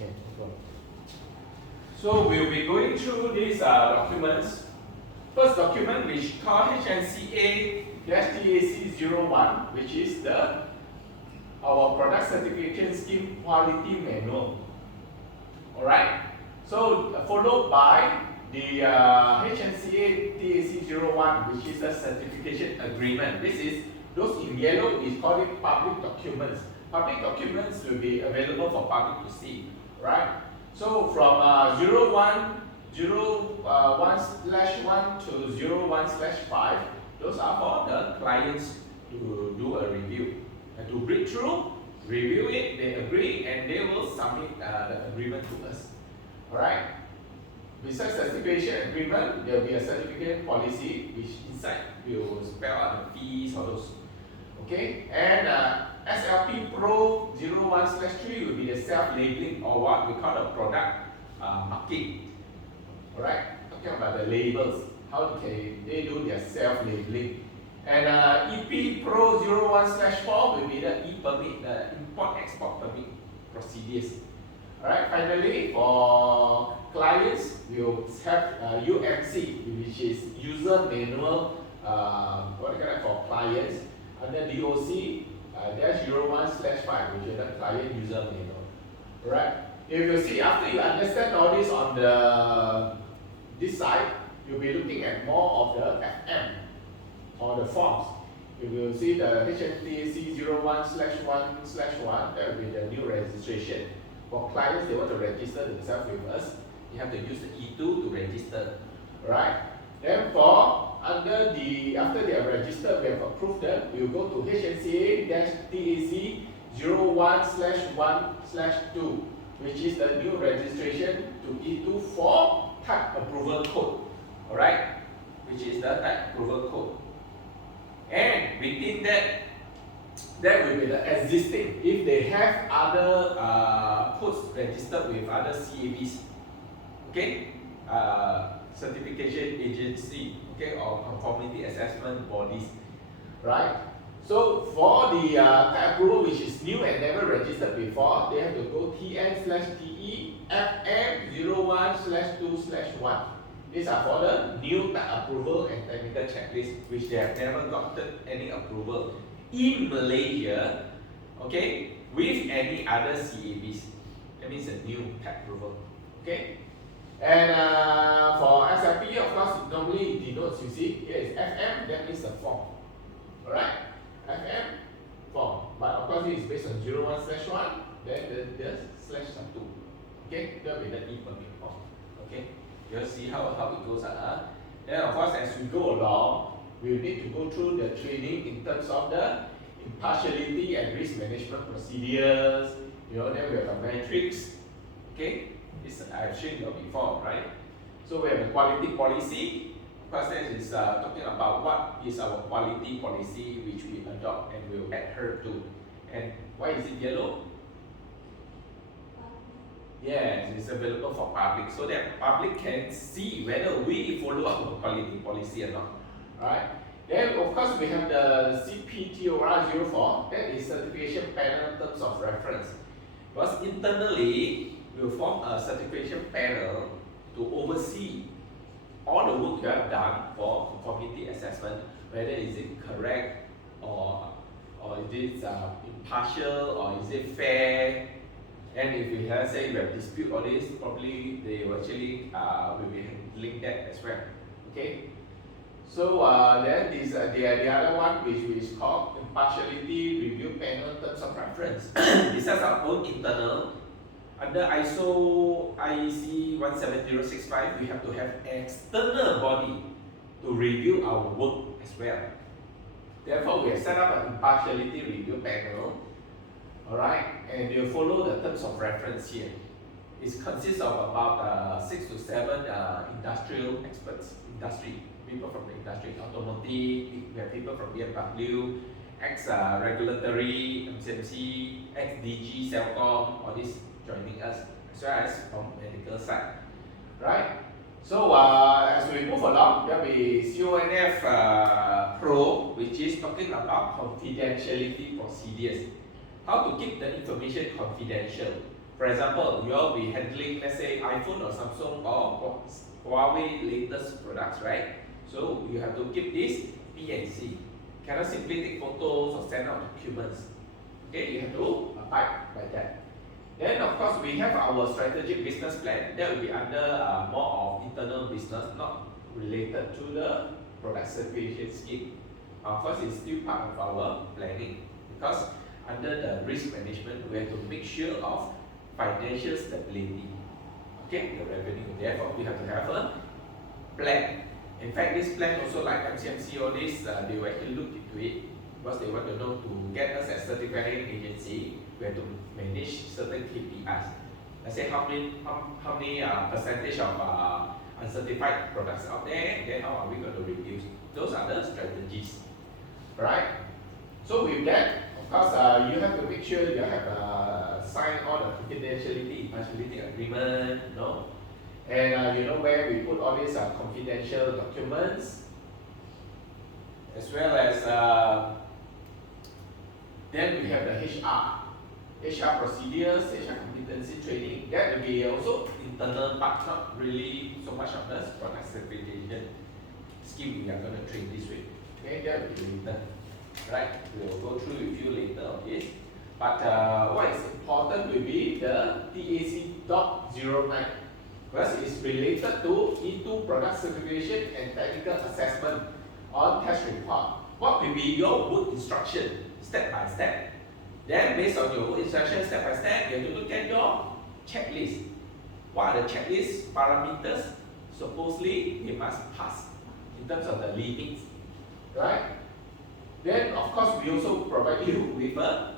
Okay. So we'll be going through these documents. First document, which called HNCA-TAC01, which is our product certification scheme quality manual. Alright, so followed by the HNCA-TAC01, which is a certification agreement. This is, those in yellow is called it public documents. Public documents will be available for public to see, right? So from 01/1 to 01/5, those are for the clients to do a review, to read through, review it, they agree, and they will submit the agreement to us. Alright? Besides certification agreement, there will be a certificate policy, which inside will spell out the fees, all those. Okay? And SLP Pro 01/3 will be the self-labeling, or what we call the product marking. Alright? Talking about the labels, how can they do their self-labeling. And EP Pro 01/4 will be the e-permit, the import-export permit procedures. Alright, finally, for clients, we'll have UMC, which is user manual, what do you call it, for clients, under DOC -01/5, which is the client user manual. Alright, if you see, after you understand all this on this side, you'll be looking at more of the FM, or the forms. You will see the HNTAC 01/1/1, that will be the new registration. For clients, they want to register themselves with us, you have to use the E2 to register. Alright? Then after they are registered, we have approved them, we will go to HNCA-TAC 01/1/2, which is the new registration to E2 for type approval code. Alright? Which is the type approval code. And within that will be the existing, if they have other codes registered with other CABs, okay, certification agency, okay, or conformity assessment bodies, right? So for the type approval, which is new and never registered before, they have to go TN/TE FM 01/2/1. These are for the new type approval and technical checklist, which they have never gotten any approval in Malaysia, okay, with any other CABs. That means a new type approval, okay. And for SIP, of course, normally it denotes, you see, here is FM, that means the form. Alright, FM, form. But of course, it is based on 01/1, then the /2. Okay, that will be the e-permit form. Okay, you'll see how it goes. Then, of course, as we go along, we need to go through the training in terms of the impartiality and risk management procedures. Then we have the metrics. Okay, this I've shown you before, right? So we have the quality policy. Of course, that is talking about what is our quality policy which we adopt and will adhere to. And why is it yellow? Yes, it's available for public, so that public can see whether we follow our quality policy or not. Alright. Then of course we have the CPTOR 04, that is certification panel terms of reference. Because internally we'll form a certification panel to oversee all the work you have done for conformity assessment, whether is it correct or is it impartial or is it fair. And if we have dispute all this, probably they will actually will be handling that as well. Okay. So then the other one which is called impartiality review panel terms of reference. This is our own internal. Under ISO IEC 17065, we have to have external body to review our work as well. Therefore, we have set up an impartiality review panel. Alright, and they follow the terms of reference here. It consists of about 6 to 7 industrial experts, people from the industry, automotive, we have people from BMW, ex-regulatory, MCMC, ex-DG, Celcom, all this joining us, as well as from medical side. Right? So as we move along, there will be CONF Pro, which is talking about confidentiality procedures. How to keep the information confidential. For example, you'll be handling, let's say, iPhone or Samsung or Huawei latest products, right? So you have to keep this P and C. Cannot simply take photos or send out documents. Okay, you have to abide by that. Then of course we have our strategic business plan. That will be under more of internal business, not related to the product certification scheme. Of course, it's still part of our planning because under the risk management, we have to make sure of financial stability. Okay, the revenue. Therefore, we have to have a plan. In fact, this plan also like MCMC, all this, they will actually look into it because they want to know to get us as certifying agency, we have to manage certain KPIs. Let's say how many percentage of uncertified products out there, and then how are we going to reduce? Those are the strategies, right? So with that, of course, you have to make sure you have signed all the confidentiality agreement, you know, and you know where we put all these confidential documents, as well as then we have the HR procedures, HR competency training. That will be also internal part, not really so much of the product certification scheme we are going to train this way. Okay, that will be later. Right, we will go through with you later on this. But what is important will be the TAC Doc 09, because it's related to E2 product certification and technical assessment on test report. What will be your work instruction step by step? Then based on your work instruction step by step, you have to look at your checklist. What are the checklist parameters supposedly they must pass in terms of the limits, right? Then of course we also provide you with a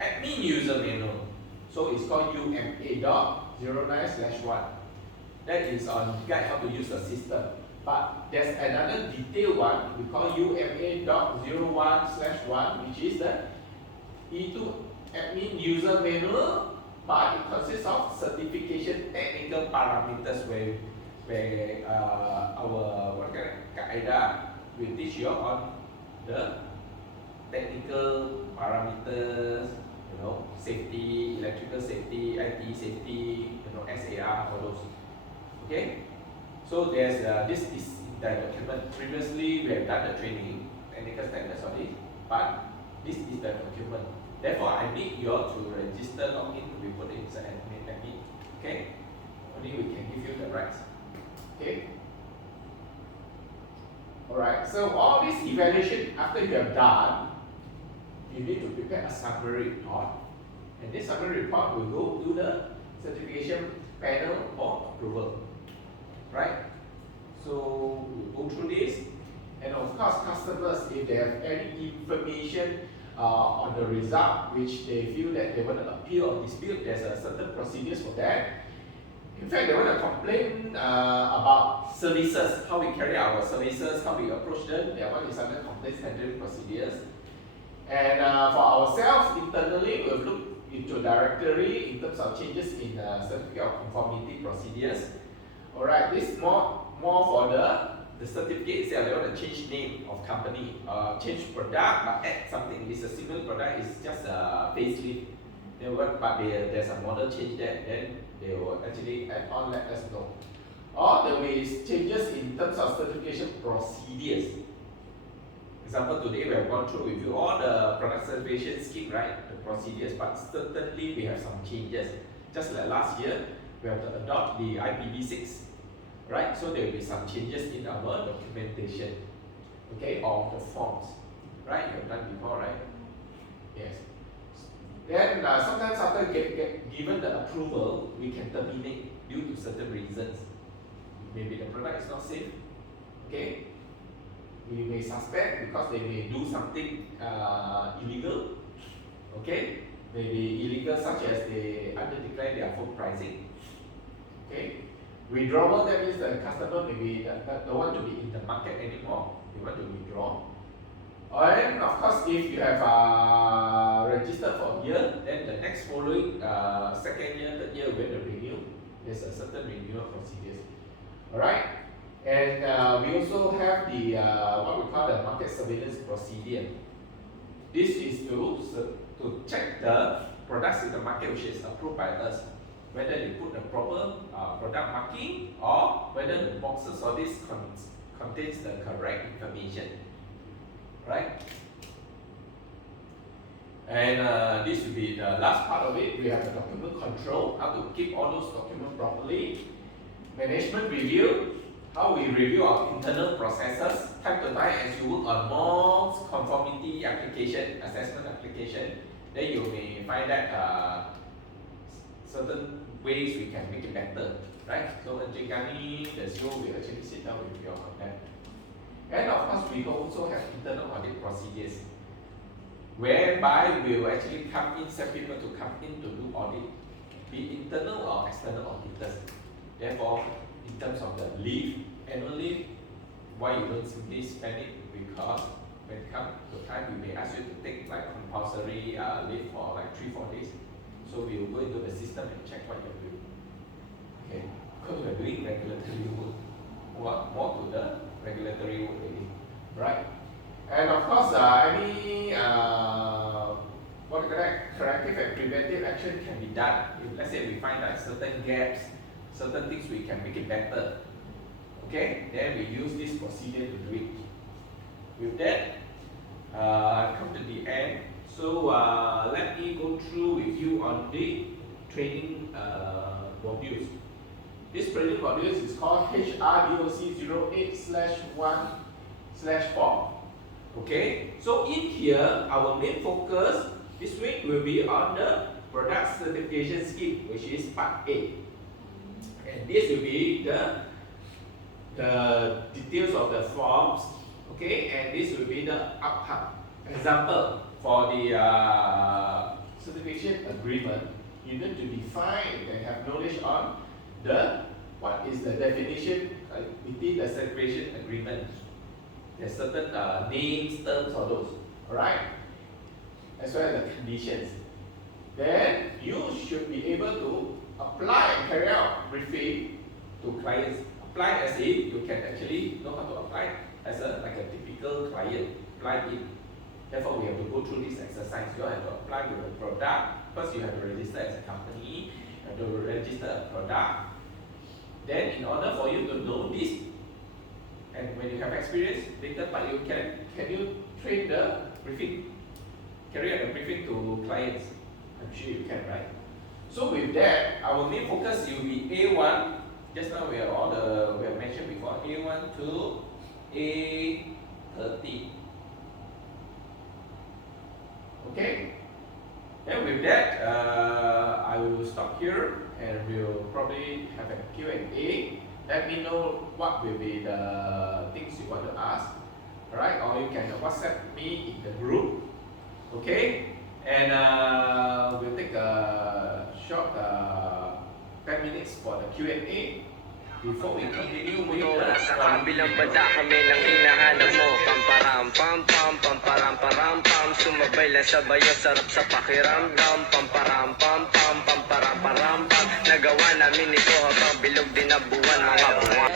admin user manual. So it's called UMA Doc 09/1. That is on guide how to use the system. But there's another detailed one we call UMA Doc 01/1, which is the E2 admin user manual, but it consists of certification technical parameters where our Qaeda will teach you on the technical parameters, you know, safety, electrical safety, IT safety, you know, SAR, all those. Okay, so there's this is in the document. Previously, we have done the training, technical standards on it, but this is the document. Therefore, I need you all to register, log in to be put inside admin. Okay, only we can give you the rights. Okay. Alright, so all this evaluation after you have done, you need to prepare a summary report, and this summary report will go to the certification panel for approval, right? So we'll go through this, and of course customers, if they have any information on the result which they feel that they want to appeal or dispute, there's a certain procedures for that. In fact, they want to complain about services, how we carry our services, how we approach them. That one is under complaints handling procedures. And for ourselves, internally, we'll look into directory in terms of changes in certificate of conformity procedures. Alright, this is more for the certificate itself. They want to change name of company, change product, but add something. It's a single product, it's just a facelift. But there's a model change there, then they will actually add on, let us know. Or there will be changes in terms of certification procedures. Example, today we have gone through with you all the product certification scheme, right? The procedures, but certainly we have some changes. Just like last year, we have to adopt the IPv6, right? So there will be some changes in our documentation, okay, or the forms, right? You have done before, right? Yes. Then sometimes after given the approval, we can terminate due to certain reasons. Maybe the product is not safe, okay? We may suspect because they may do something illegal, okay? Maybe illegal such as they underdeclare their phone pricing, okay? Withdrawal, that means the customer maybe don't want to be in the market anymore, they want to withdraw. And of course, if you have registered for a year, then the next following second year, third year, when the renew, there's a certain renewal procedures. Alright, and we also have the what we call the market surveillance procedure. This is to check the products in the market which is approved by us. whether they put the proper product marking or whether the boxes or this contains the correct information, right? And this will be the last part of it. We have the document control, how to keep all those documents properly. Management review, how we review our internal processes. Time to time, as you work on more conformity application, assessment application, then you may find that certain ways we can make it better, right? So Encik Gani, the CEO will actually sit down with you on that. And of course, we also have internal audit procedures, whereby we will actually come in, set people to come in to do audit, be internal or external auditors. Therefore, in terms of the leave, annual leave, why you don't simply spend it? Because when it comes to time, we may ask you to take like compulsory leave for like 3-4 days. So we will go into the system and check what you're doing. Okay, because we're doing regulatory work, more to the regulatory work already, right? And of course, any corrective and preventive action can be done. If let's say we find that certain gaps, certain things we can make it better, okay, then we use this procedure to do it. With that, I've come to the end. So let me go through with you on the training modules. This training modules is called HRDOC 08/1/4. Okay, so in here, our main focus this week will be on the product certification scheme, which is part A. And this will be the details of the forms, okay, and this will be the outcome. Example, for the certification agreement, you need to define and have knowledge on what is the definition within the certification agreement. There's certain names, terms, or those, alright, as well as the conditions. Then you should be able to apply and carry out briefing to clients. Apply as if you can actually know how to apply as like a typical client. Apply it. Therefore, we have to go through this exercise. You have to apply with a product. First, you have to register as a company. You have to register a product. Then, in order for you to know this, and when you have experience, later part you can you train the briefing, carry out the briefing to clients? I'm sure you can, right? So with that, our main focus will be A1. Just now we have mentioned before, A1 to A30. Okay. Then with that, I will stop here and we'll probably have a Q&A. Let me know what will be the things you want to ask. Alright, or you can WhatsApp me in the group. Okay, and we'll take a short 10 minutes for the Q&A before we continue with the sa kabilang banda kami nang hinahanap mo. Pamparam pam pam pamparam param pam, sumabay lang sabay ang sarap sa pakiramdam. Pamparam pam pam pamparam param pam, nagawa namin ito habang bilog din ang buwan, mga buwan.